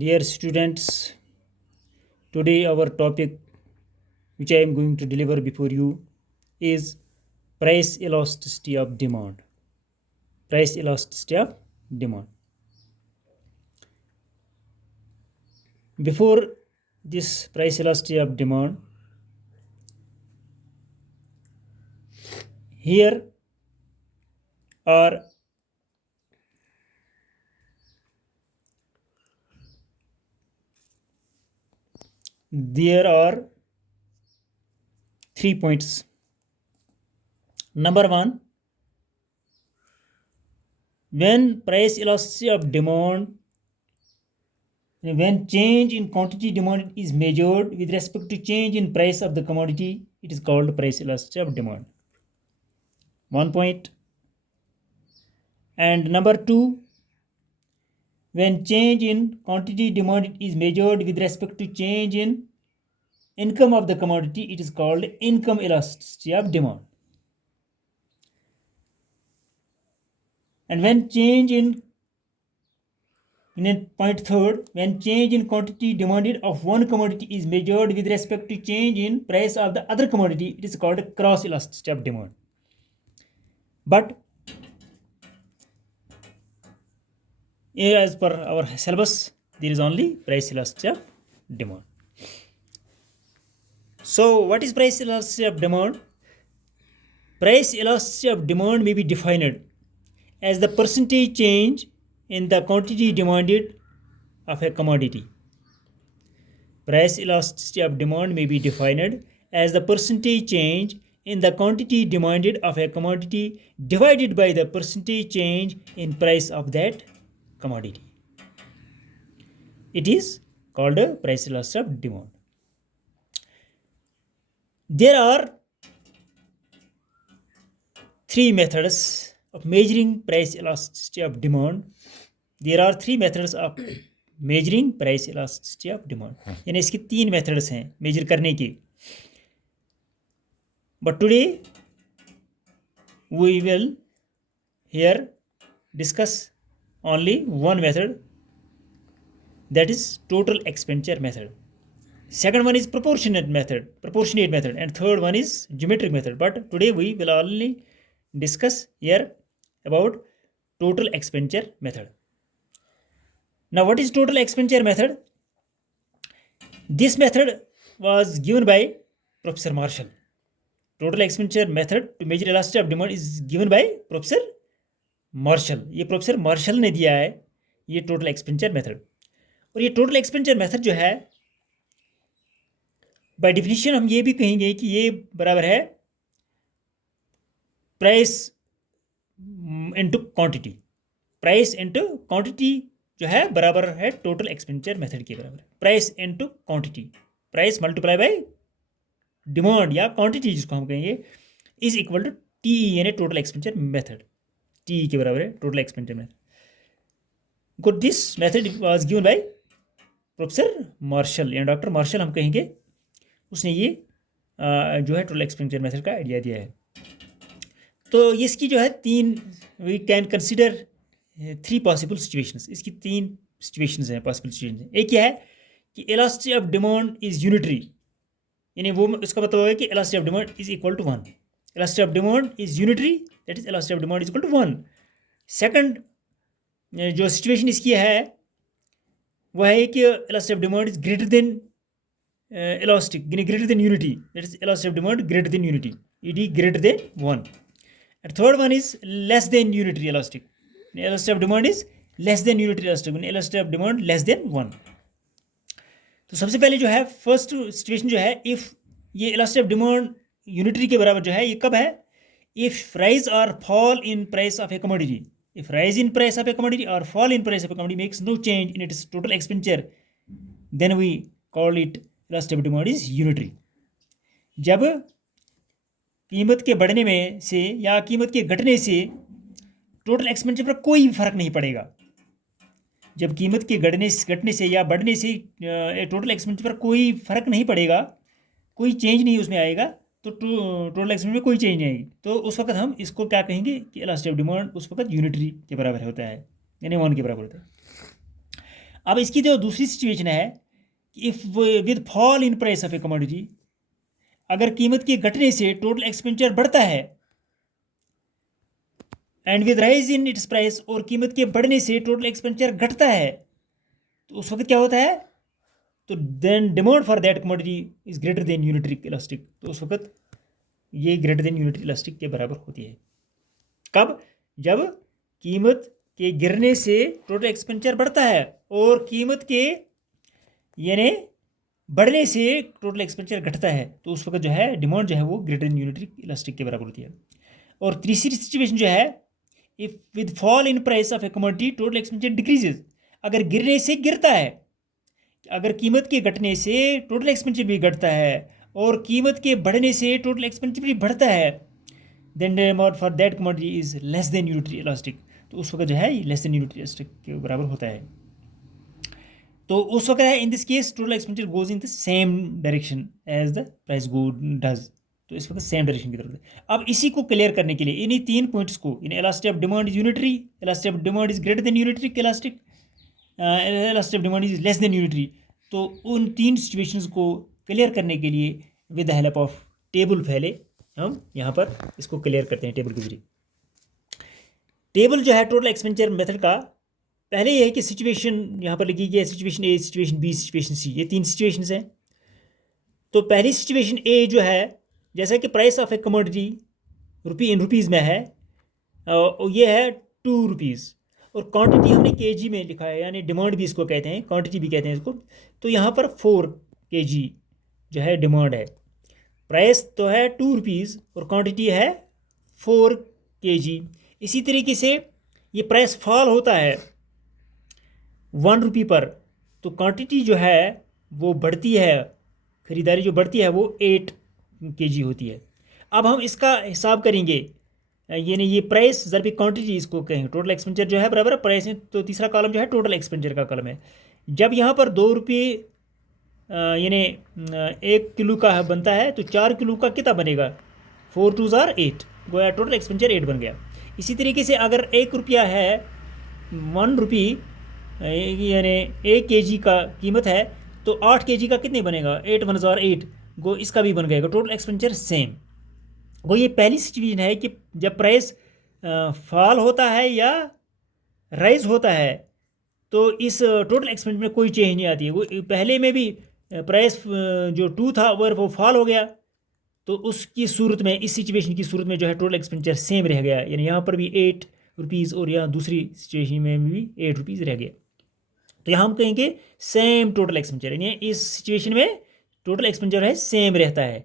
Dear students, today our topic which I am going to deliver before you is price elasticity of demand. Price elasticity of demand. Before this price elasticity of demand, here are there are 3 points. Number 1, when price elasticity of demand when change in quantity demanded is measured with respect to change in price of the commodity, it is called price elasticity of demand. 1 point. And number 2, when change in quantity demanded is measured with respect to change in income of the commodity, it is called income elasticity of demand. And when change in point third, when change in quantity demanded of one commodity is measured with respect to change in price of the other commodity, it is called cross elasticity of demand. But as per our syllabus, there is only price elasticity of demand. So, what is price elasticity of demand? Price elasticity of demand may be defined as the percentage change in the quantity demanded of a commodity. Price elasticity of demand may be defined as the percentage change in the quantity demanded of a commodity divided by the percentage change in price of that commodity. It is called a price elasticity of demand. There are 3 methods of measuring price elasticity of demand. There are 3 methods of measuring price elasticity of demand. यानी इसकी 3 methods हैं major करने की. But today we will here discuss only one method, that is total expenditure method. Second one is proportionate method, and third one is geometric method. But today we will only discuss here about total expenditure method. Now, what is total expenditure method? This method was given by Professor Marshall. Total expenditure method to measure elasticity of demand is given by Professor Marshall. ये professor martial ने दिया है ये total expenditure method. और ये total expenditure method जो है, bye definition हम ये भी कहेंगे कि ये बराबर है price into quantity. Price into quantity जो है बराबर है टोटल एक्सपेंडिचर मेथड के बराबर. Price into quantity, price multiply by demand या क्वांटिटी जिसको हम कहेंगे, इज इक्वल टू टी, यानी टोटल एक्सपेंडिचर मेथड. टी के बराबर है total expenditure method. Good, this method was given by professor Marshall या डॉक्टर मार्शल हम कहेंगे. उसने ये जो है टोटल एक्सपेंडिचर मेथड का आइडिया दिया है. तो इसकी जो है 3 we can consider 3 possible situations. इसकी 3 सिचुएशंस हैं, पॉसिबल सिचुएशंस. एक क्या है कि elasticity of demand is unitary, यानी वो इसका मतलब है कि elasticity of demand is equal to 1. Elasticity of demand is unitary, that is elasticity of demand is equal to 1. Second जो सिचुएशन इसकी है वह है कि elasticity of demand is greater than elastic, greater than unity, that is elasticity of demand greater than unity, ED greater than 1. And third one is less than unitary elastic. Elasticity of demand is less than unitary elastic. Elasticity of demand less than 1. तो सबसे पहले जो है first situation जो है, if ये elasticity of demand unitary के बराबर जो है, ये कब है? इफ राइज और fall in price of a commodity, if rise in price of a commodity और fall in price of a commodity makes no change in its total expenditure, then we call it elasticity of demand is unitary. जब कीमत के बढ़ने में से या कीमत के घटने से टोटल एक्सपेंडिचर पर कोई फर्क नहीं पड़ेगा, जब कीमत के घटने से या बढ़ने से टोटल एक्सपेंडिचर पर कोई फर्क नहीं पड़ेगा, कोई चेंज नहीं उसमें आएगा, तो टोटल एक्सपेंडिचर में कोई चेंज नहीं आएगी, तो उस वक्त हम इसको क्या कहेंगे कि इलास्टिसिटी ऑफ डिमांड उस वक्त यूनिटरी के बराबर होता है, यानी 1 के बराबर होता है. अब इसकी जो दूसरी सिचुएशन है, if with fall in price of a commodity, अगर कीमत के घटने से टोटल एक्सपेंडिचर बढ़ता है, and with rise in its price, और कीमत के बढ़ने से टोटल एक्सपेंडिचर घटता है, तो उस वक्त क्या होता है, तो then demand for that commodity is greater than unitary elastic, तो उस वक्त ये ग्रेटर देन यूनिटरी इलास्टिक के बराबर होती है। कब? जब कीमत के गिरने से टोटल एक्सपेंडिचर बढ़ता है और कीमत के यानी बढ़ने से टोटल एक्सपेंडिचर घटता है, तो उस वक्त जो है डिमांड जो है वो ग्रेटर देन यूनिटरी इलास्टिक के बराबर होती है। और तीसरी सिचुएशन जो है, if with fall in price of a commodity total expenditure decreases, अगर गिरने से गिरता है, अगर कीमत के घटने से टोटल एक्सपेंडिचर भी घटता है और कीमत के बढ़ने से टोटल एक्सपेंडिचर भी बढ़ता है, then demand for that commodity is less than unitary elastic, तो उस वक्त जो है लेस देन यूनिटरी इलास्टिक के बराबर होता है। तो उस वक्त है in this case total expenditure goes in the same direction as the price go does, तो इस वक्त सेम डायरेक्शन की तरफ है। अब इसी को क्लियर करने के लिए इन्हीं 3 पॉइंट्स को, इन elasticity of demand is unitary, elasticity of demand is greater than unitary elastic, elasticity of demand is less than unitary, तो उन 3 सिचुएशंस को क्लियर करने के लिए with the help of table पहले हम यहाँ पर इसको क्लियर करते हैं टेबल के जरिए। टेबल जो है टोटल एक्सपेंडिचर मेथड का, पहले ये है कि सिचुएशन यहाँ पर लिखी गई है, situation A, situation B, situation C, ये 3 सिचुएशंस हैं। तो पहली सिचुएशन ए जो है, जैसा कि price of a commodity rupees में है, ये है 2 रुपीज़, और क्वांटिटी हमने केजी में लिखा है, यानी डिमांड भी इसको कहते हैं, क्वांटिटी भी कहते हैं इसको। तो यहाँ पर 4 kg जो है डिमांड है, प्राइस तो है 2 रुपीज़ और क्वांटिटी है 4 kg। इसी तरीके से ये प्राइस फॉल होता है 1 रुपये पर, तो क्वांटिटी जो है वो बढ़ती है, ख़रीदारी जो बढ़ती है वो 8 kg होती है। अब हम इसका हिसाब करेंगे, यानी ये प्राइस ज़रबी क्वांटिटी इसको कहेंगे, टोटल एक्सपेंडिचर जो है बराबर प्राइस है, तो तीसरा कॉलम जो है टोटल एक्सपेंडिचर का कॉलम है। जब यहाँ पर 2 रुपये यानी 1 किलो का बनता है, तो 4 किलो का कितना बनेगा, 4 2 ज़ार 8, गोया टोटल एक्सपेंडिचर 8 बन गया। इसी तरीके से अगर 1 रुपया है, 1 रुपये यानी 1 kg का कीमत है, तो 8 kg का कितने बनेगा, 8 1 ज़ार 8, गो इसका भी बन गएगा, टोटल एक्सपेंडिचर सेम। वो ये पहली सिचुएशन है कि जब प्राइस फॉल होता है या राइज होता है, तो इस टोटल एक्सपेंडिचर में कोई चेंज नहीं आती है। वो पहले में भी प्राइस जो 2 था वो फॉल हो गया, तो उसकी सूरत में, इस सिचुएशन की सूरत में जो है टोटल एक्सपेंडिचर सेम रह गया, यानी यहाँ पर भी 8 रुपीज़ और यहाँ दूसरी सिचुएशन में भी 8 रुपीज़ रह गया। तो यहाँ हम कहेंगे सेम टोटल एक्सपेंडिचर, यानी इस सिचुएशन में टोटल एक्सपेंडिचर है सेम रहता है।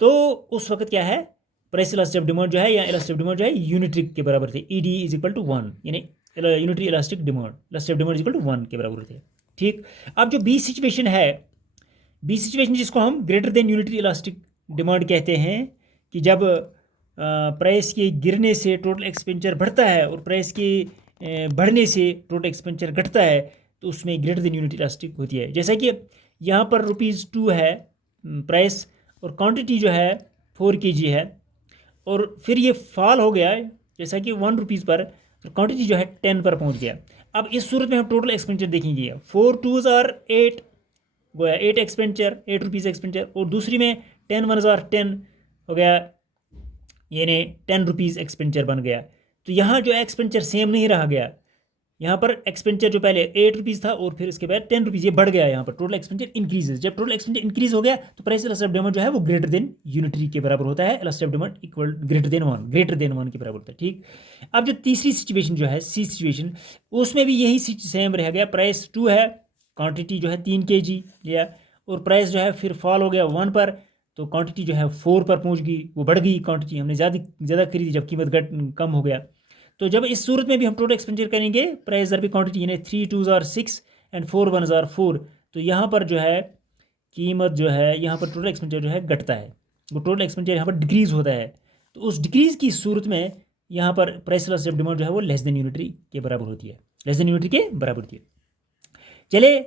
तो उस वक्त क्या है, प्राइस इलास्टिसिटी ऑफ डिमांड जो है या इलास्टिसिटी ऑफ डिमांड जो है यूनिटरी के बराबर थे, ED इज इक्वल टू 1, यानी unitary elastic demand, elasticity of demand is equal to 1 के बराबर थे। ठीक, अब जो बी सिचुएशन है, बी सिचुएशन जिसको हम greater than unitary elastic demand कहते हैं, कि जब प्राइस के गिरने से टोटल एक्सपेंडिचर बढ़ता है और प्राइस के बढ़ने से टोटल एक्सपेंडिचर घटता है, तो उसमें ग्रेटर देन यूनिटरी इलास्टिक होती है। जैसा कि यहाँ पर ₹2 है प्राइस, और क्वांटिटी जो है 4 kg है, और फिर ये फॉल हो गया जैसा कि 1 रुपीज़ पर, और क्वांटिटी जो है 10 पर पहुँच गया। अब इस सूरत में हम टोटल एक्सपेंडिचर देखेंगे, 4 2 ज़ार 8, गोया 8 एक्सपेंडिचर, 8 रुपीज़ एक्सपेंडिचर, और दूसरी में 10 1 ज़ार 10 हो गया, यानी 10 रुपीज़ एक्सपेंडिचर बन गया। तो यहाँ जो एक्सपेंडिचर सेम नहीं रह गया, यहाँ पर एक्सपेंडिचर जो पहले 8 रुपीज़ था और फिर उसके बाद 10 रुपीज़, ये बढ़ गया, यहाँ पर टोटल एक्सपेंडिचर इंक्रीजेज। जब टोटल एक्सपेंडिचर इंक्रीज हो गया, तो प्राइस इलास्टिसिटी ऑफ डिमांड जो है वो ग्रेटर देन यूनिटरी के बराबर होता है, elasticity of demand equal greater than 1 के बराबर होता है। ठीक, अब जो तीसरी सिचुएशन जो है, सी सिचुएशन, उसमें भी यही सेम रह गया, प्राइस 2 है, क्वान्टिटी जो है 3 kg लिया, और प्राइस जो है फिर फॉल हो गया 1 पर, तो क्वांटिटी जो है 4 पर पहुंच गई, वो बढ़ गई क्वांटिटी, हमने ज़्यादा खरीदी जब कीमत कम हो गया। तो जब इस सूरत में भी हम टोटल एक्सपेंडिचर करेंगे, प्राइस ज़रबी क्वांटिटी, यानी 3 2 ज़ार 6 एंड 4 1 ज़ार 4, तो यहाँ पर जो है कीमत जो है, यहाँ पर टोटल एक्सपेंडिचर जो है घटता है, वो टोटल एक्सपेंडिचर यहाँ पर डिक्रीज़ होता है। तो उस डिक्रीज़ की सूरत में यहाँ पर प्राइस इलास्टिसिटी ऑफ डिमांड जो है वो लेस देन यूनिटरी के बराबर होती है, लेस देन यूनिटरी के बराबर होती है। चले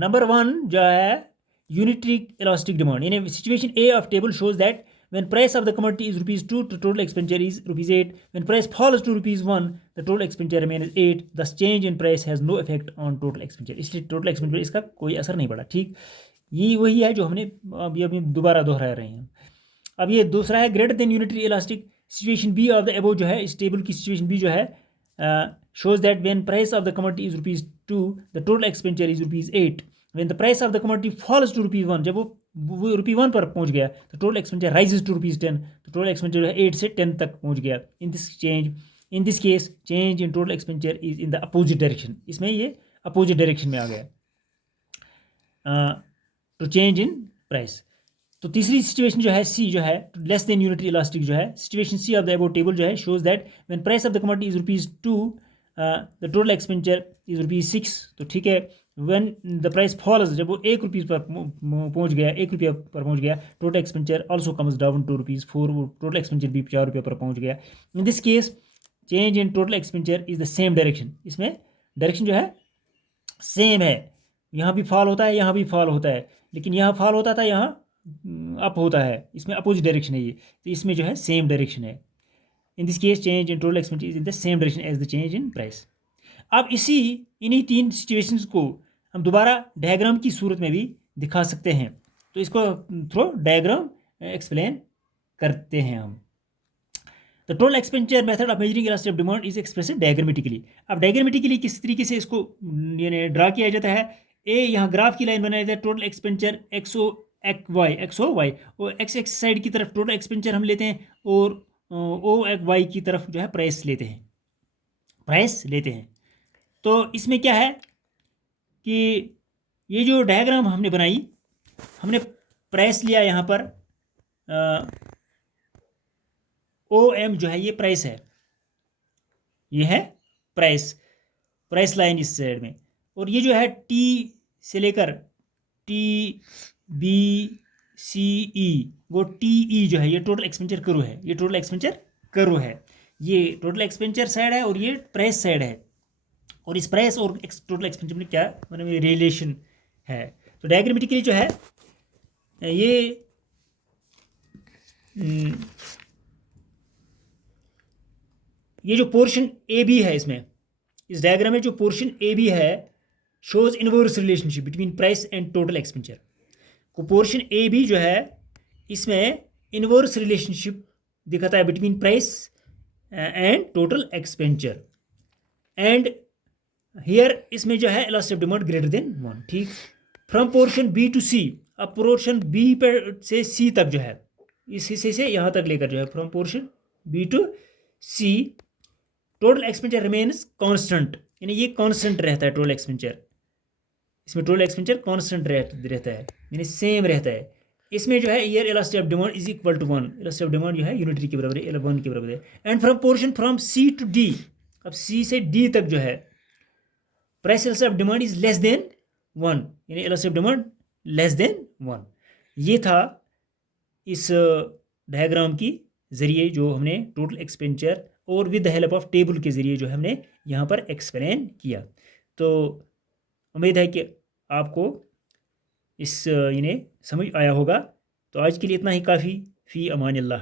नंबर 1 जो है यूनिटरी इलास्टिक डिमांड, यानी situation A of table shows that when price of the commodity is rupees 2, the total expenditure is rupees 8. When price falls to rupees 1, the total expenditure remains 8. Thus change in price has no effect on total expenditure. इसलिए total expenditure इसका कोई असर नहीं पड़ा. ठीक, ये वही है जो हमने अभी दोबारा दोहरा रहे हैं. अब ये दूसरा है greater than unitary elastic. Situation B of the above जो है, इस टेबल की सिचुएशन बी जो है, shows that when price of the commodity is rupees 2, the total expenditure is rupees 8. When the price of the commodity falls to rupees 1, जब वो रुपी 1 पर पहुंच गया, तो total expenditure rises to rupees 10, तो टोटल एक्सपेंडिचर 8 से 10 तक पहुंच गया. इन this case change in total expenditure is in the opposite direction. इसमें ये अपोजिट डायरेक्शन में आ गया टू चेंज इन प्राइस. तो तीसरी सिचुएशन जो है सी जो है, लेस देन यूनिटरी इलास्टिक जो है, situation C of the above table जो है, shows that when price of the commodity is rupees 2, the total expenditure is rupees 6. तो ठीक है, व्हेन द प्राइस फॉल्स, जब वो 1 रुपीज़ पर पहुंच गया, 1 रुपया पर पहुंच गया, total expenditure also comes down to rupees 4. वो टोटल एक्सपेंडिचर भी 4 रुपये पर पहुंच गया. इन this case change in total expenditure is the same direction. इसमें डायरेक्शन जो है सेम है. यहाँ भी फॉल होता है, यहाँ भी फॉल होता है, लेकिन यहाँ फॉल होता था, यहाँ अप होता है. इसमें अपोजिट डायरेक्शन है ये, तो इसमें जो है सेम डायरेक्शन है. In this case change in total expenditure is in the same direction as the change in price. अब इन्हीं 3 सिचुएशंस को हम दोबारा डायग्राम की सूरत में भी दिखा सकते हैं. तो इसको थ्रू डायग्राम एक्सप्लेन करते हैं हम. The total expenditure method of measuring elasticity of demand is expressed diagrammatically. अब डायग्रामेटिकली किस तरीके से इसको यानी ड्रा किया जाता है. यहाँ ग्राफ की लाइन बनाई जाती है, total expenditure X O Y, और एक्स एक्स साइड की तरफ टोटल एक्सपेंडिचर हम लेते हैं, और ओ वाई की तरफ जो है प्राइस लेते हैं. तो इसमें क्या है कि ये जो डायग्राम हमने बनाई, हमने प्राइस लिया यहाँ पर, ओ एम जो है ये प्राइस है, ये है प्राइस लाइन इस साइड में, और ये जो है टी से लेकर टी बी सी ई, वो टी ई जो है ये टोटल एक्सपेंडिचर कर्व है. ये टोटल एक्सपेंडिचर कर्व है, ये टोटल एक्सपेंडिचर साइड है, और ये प्राइस साइड है. और इस प्राइस और टोटल एक्सपेंडिचर में क्या मतलब रिलेशन है. तो डायग्रामेटिकली जो है ये जो पोर्शन ए बी है, इसमें इस डायग्राम में जो पोर्शन ए बी है, shows inverse relationship between price and total expenditure. को पोर्शन ए बी जो है, इसमें इनवर्स रिलेशनशिप दिखाता है between price and total expenditure. And here इसमें जो है इलास्टिक डिमांड ग्रेटर देन 1. ठीक, फ्रॉम पोर्शन बी टू सी. अब पोर्शन बी पर से सी तक जो है, इस हिस्से से यहाँ तक लेकर जो है, from portion B to C, total expenditure remains constant. यानी ये कांस्टेंट रहता है टोटल एक्सपेंडिचर. इसमें टोटल एक्सपेंडिचर कांस्टेंट रहता है, यानी सेम रहता है. इसमें जो है here elastic of demand is equal to 1. Elastic of demand जो है यूनिटरी के बराबर है, 1 के बराबर है. And from portion from C to D, अब सी से डी तक जो है, price elastic of demand is less than 1, यानी elastic of demand less than 1. ये था इस डायग्राम की ज़रिए जो हमने टोटल एक्सपेंडिचर और with the help of table के ज़रिए जो हमने यहाँ पर एक्सप्लेन किया. तो उम्मीद है कि आपको इस समझ आया होगा. तो आज के लिए इतना ही काफ़ी. फ़ी अमान अल्लाह.